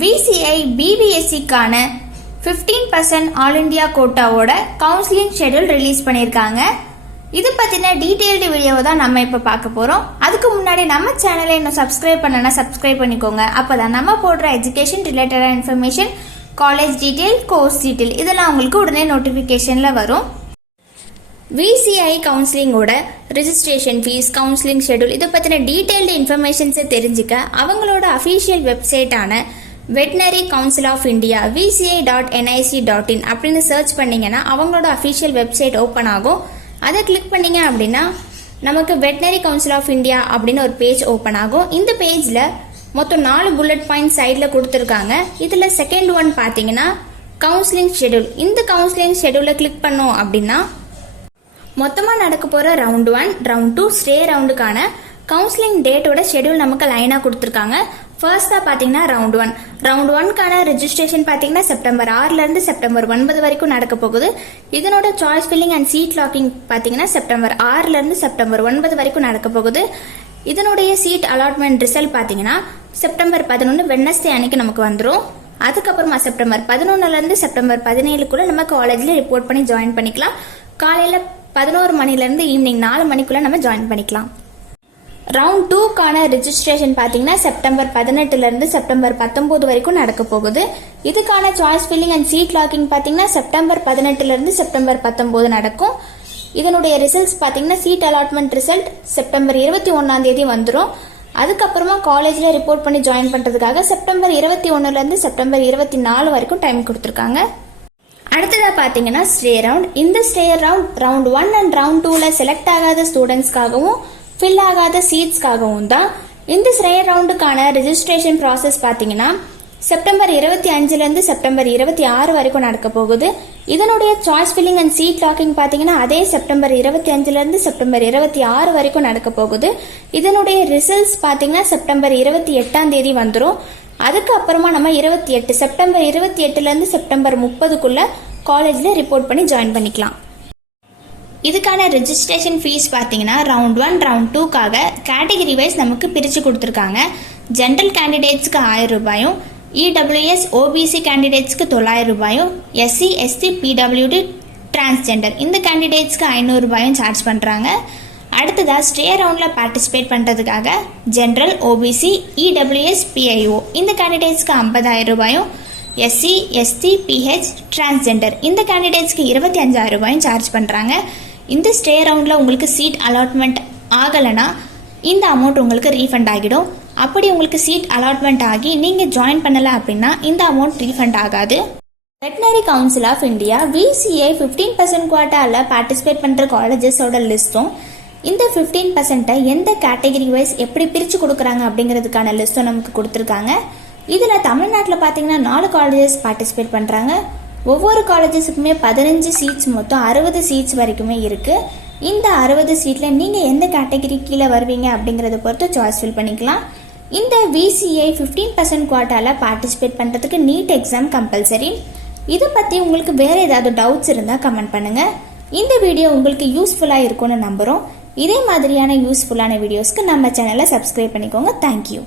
VCI BBSCக்கான 15% all India கோட்டாவோட counselling schedule release பண்ணியிருக்காங்க. இது பற்றின டீட்டெயில்டு வீடியோவை தான் நம்ம இப்போ பார்க்க போகிறோம். அதுக்கு முன்னாடி நம்ம சேனலை இன்னும் சப்ஸ்கிரைப் பண்ணனா சப்ஸ்கிரைப் பண்ணிக்கோங்க. அப்போ தான் நம்ம போடுற எஜுகேஷன் ரிலேட்டடான information, college detail, course detail இதெல்லாம் உங்களுக்கு உடனே நோட்டிஃபிகேஷனில் வரும். VCI கவுன்சிலிங்கோட ரிஜிஸ்ட்ரேஷன் ஃபீஸ், கவுன்சிலிங் ஷெட்யூல் இதை பற்றின டீட்டெயில்டு இன்ஃபர்மேஷன்ஸை தெரிஞ்சுக்க அவங்களோட அஃபீஷியல் வெப்சைட்டான veterinary council of India vci.nic.in அப்படின்னு சர்ச் பண்ணிங்கன்னா அவங்களோட அஃபீஷியல் வெப்சைட் ஓப்பன் ஆகும். அதை கிளிக் பண்ணிங்க அப்படின்னா நமக்கு வெட்டினரி கவுன்சில் ஆஃப் இந்தியா அப்படின்னு ஒரு பேஜ் ஓப்பன் ஆகும். இந்த பேஜில் மொத்தம் 4 புல்லட் பாயிண்ட் சைடில் கொடுத்துருக்காங்க. இதில் செகண்ட் ஒன் பார்த்தீங்கன்னா கவுன்சிலிங் ஷெட்யூல். இந்த கவுன்சிலிங் ஷெட்யூலை கிளிக் பண்ணோம் அப்படின்னா மொத்தமாக நடக்க போகிற ரவுண்ட் 1, ரவுண்ட் 2, ஸ்டே ரவுண்டுக்கான கவுன்சிலிங் டேட்டோட ஷெட்யூல் நமக்கு லைனாக கொடுத்துருக்காங்க. ஃபர்ஸ்ட்டாக பார்த்தீங்கன்னா ரவுண்ட் 1. ரவுண்ட் 1க்கான ரெஜிஸ்ட்ரேஷன் பார்த்தீங்கன்னா செப்டம்பர் 6லேருந்து செப்டம்பர் 9 வரைக்கும் நடக்க போகுது. இதனோட choice filling and seat locking பார்த்தீங்கன்னா செப்டம்பர் 6லேருந்து செப்டம்பர் 9 வரைக்கும் நடக்க போகுது. இதனுடைய சீட் அலாட்மெண்ட் ரிசல்ட் பார்த்தீங்கன்னா செப்டம்பர் 11 வெட்னஸ்டே அன்னைக்கு நமக்கு வந்துடும். அதுக்கப்புறமா செப்டம்பர் 11லேருந்து செப்டம்பர் 17க்குள்ள நம்ம காலேஜில் ரிப்போர்ட் பண்ணி ஜாயின் பண்ணிக்கலாம். காலையில் 11 மணிலேருந்து ஈவினிங் 4 மணிக்குள்ளே நம்ம ஜாயின் பண்ணிக்கலாம். ரவுண்ட் 2க்கான ரெஜிஸ்ட்ரேஷன் பார்த்தீங்கன்னா செப்டம்பர் 18லேருந்து செப்டம்பர் 19 வரைக்கும் நடக்க போகுது. இதுக்கான choice filling and seat locking பார்த்தீங்கன்னா செப்டம்பர் 18லேருந்து செப்டம்பர் 19 நடக்கும். இதனுடைய ரிசல்ட்ஸ் பார்த்தீங்கன்னா சீட் அலாட்மெண்ட் ரிசல்ட் செப்டம்பர் 21 வந்துடும். அதுக்கப்புறமா காலேஜில் ரிப்போர்ட் பண்ணி ஜாயின் பண்ணுறதுக்காக செப்டம்பர் 21லேருந்து செப்டம்பர் 24 வரைக்கும் டைம் கொடுத்துருக்காங்க. அடுத்ததாக பார்த்தீங்கன்னா ஸ்டே ரவுண்ட். இந்த ஸ்டே ரவுண்ட் 1 அண்ட் ரவுண்ட் 2ல செலக்ட் ஆகாத ஸ்டூடெண்ட்ஸ்க்காகவும் ஃபில் ஆகாத சீட்ஸ்க்காகவும் தான். இந்த ஸ்டே ரவுண்டுக்கான ரெஜிஸ்ட்ரேஷன் ப்ராசஸ் பார்த்தீங்கன்னா செப்டம்பர் 25லேருந்து செப்டம்பர் 26 வரைக்கும் நடக்க போகுது. இதனுடைய choice filling and seat locking பார்த்தீங்கன்னா அதே செப்டம்பர் 25லேருந்து செப்டம்பர் 26 வரைக்கும் நடக்க போகுது. இதனுடைய ரிசல்ட்ஸ் பார்த்தீங்கன்னா செப்டம்பர் 28 வந்துடும். அதுக்கப்புறமா நம்ம செப்டம்பர் 28லேருந்து செப்டம்பர் 30க்குள்ள காலேஜில் ரிப்போர்ட் பண்ணி ஜாயின் பண்ணிக்கலாம். இதுக்கான ரெஜிஸ்ட்ரேஷன் ஃபீஸ் பார்த்தீங்கன்னா ரவுண்ட் 1, ரவுண்ட் 2க்காக கேட்டகரி வைஸ் நமக்கு பிரித்து கொடுத்துருக்காங்க. ஜென்ரல் கேண்டிடேட்ஸ்க்கு 1000 ரூபாயும், EWS OBC கேண்டிடேட்ஸ்க்கு 900 ரூபாயும், SC ST PWD டிரான்ஸ்ஜெண்டர் இந்த கேண்டிடேட்ஸ்க்கு 500 ரூபாயும் சார்ஜ் பண்ணுறாங்க. அடுத்ததாக ஸ்டே ரவுண்டில் பார்ட்டிசிபேட் பண்ணுறதுக்காக ஜென்ரல், OBC, EWS PIO இந்த கேண்டிடேட்ஸ்க்கு 50,000 ரூபாயும், SC ST PH டிரான்ஸ்ஜெண்டர் இந்த கேண்டிடேட்ஸ்க்கு 25,000 ரூபாயும் சார்ஜ் பண்ணுறாங்க. இந்த ஸ்டே ரவுண்டில் உங்களுக்கு சீட் அலாட்மெண்ட் ஆகலைன்னா இந்த அமௌண்ட் உங்களுக்கு ரீஃபண்ட் ஆகிடும். அப்படி உங்களுக்கு சீட் அலாட்மெண்ட் ஆகி நீங்கள் ஜாயின் பண்ணலை அப்படின்னா இந்த அமௌண்ட் ரீஃபண்ட் ஆகாது. Veterinary council of India VCI 15% குவாட்டாவில் பார்ட்டிசிபேட் பண்ணுற காலேஜஸோட லிஸ்ட்டும் இந்த 15% எந்த கேட்டகரி வைஸ் எப்படி பிரித்து கொடுக்குறாங்க அப்படிங்கிறதுக்கான லிஸ்ட்டும் நமக்கு கொடுத்துருக்காங்க. இதில் தமிழ்நாட்டில் பார்த்தீங்கன்னா 4 காலேஜஸ் பார்ட்டிசிபேட் பண்ணுறாங்க. ஒவ்வொரு காலேஜஸுக்குமே 15 சீட்ஸ், மொத்தம் 60 சீட்ஸ் வரைக்குமே இருக்குது. இந்த 60 சீட்டில் நீங்கள் எந்த கேட்டகரி கீழே வருவீங்க அப்படிங்கிறத பொறுத்து சாய்ஸ் ஃபில் பண்ணிக்கலாம். இந்த VCI 15% குவாட்டாவில் பார்ட்டிசிபேட் பண்ணுறதுக்கு நீட் எக்ஸாம் கம்பல்சரி. இதை பற்றி உங்களுக்கு வேறு ஏதாவது டவுட்ஸ் இருந்தால் கமெண்ட் பண்ணுங்கள். இந்த வீடியோ உங்களுக்கு யூஸ்ஃபுல்லாக இருக்கும்னு நம்புகிறோம். இதே மாதிரியான யூஸ்ஃபுல்லான வீடியோஸ்க்கு நம்ம சேனலை சப்ஸ்கிரைப் பண்ணிக்கோங்க. தேங்க்யூ.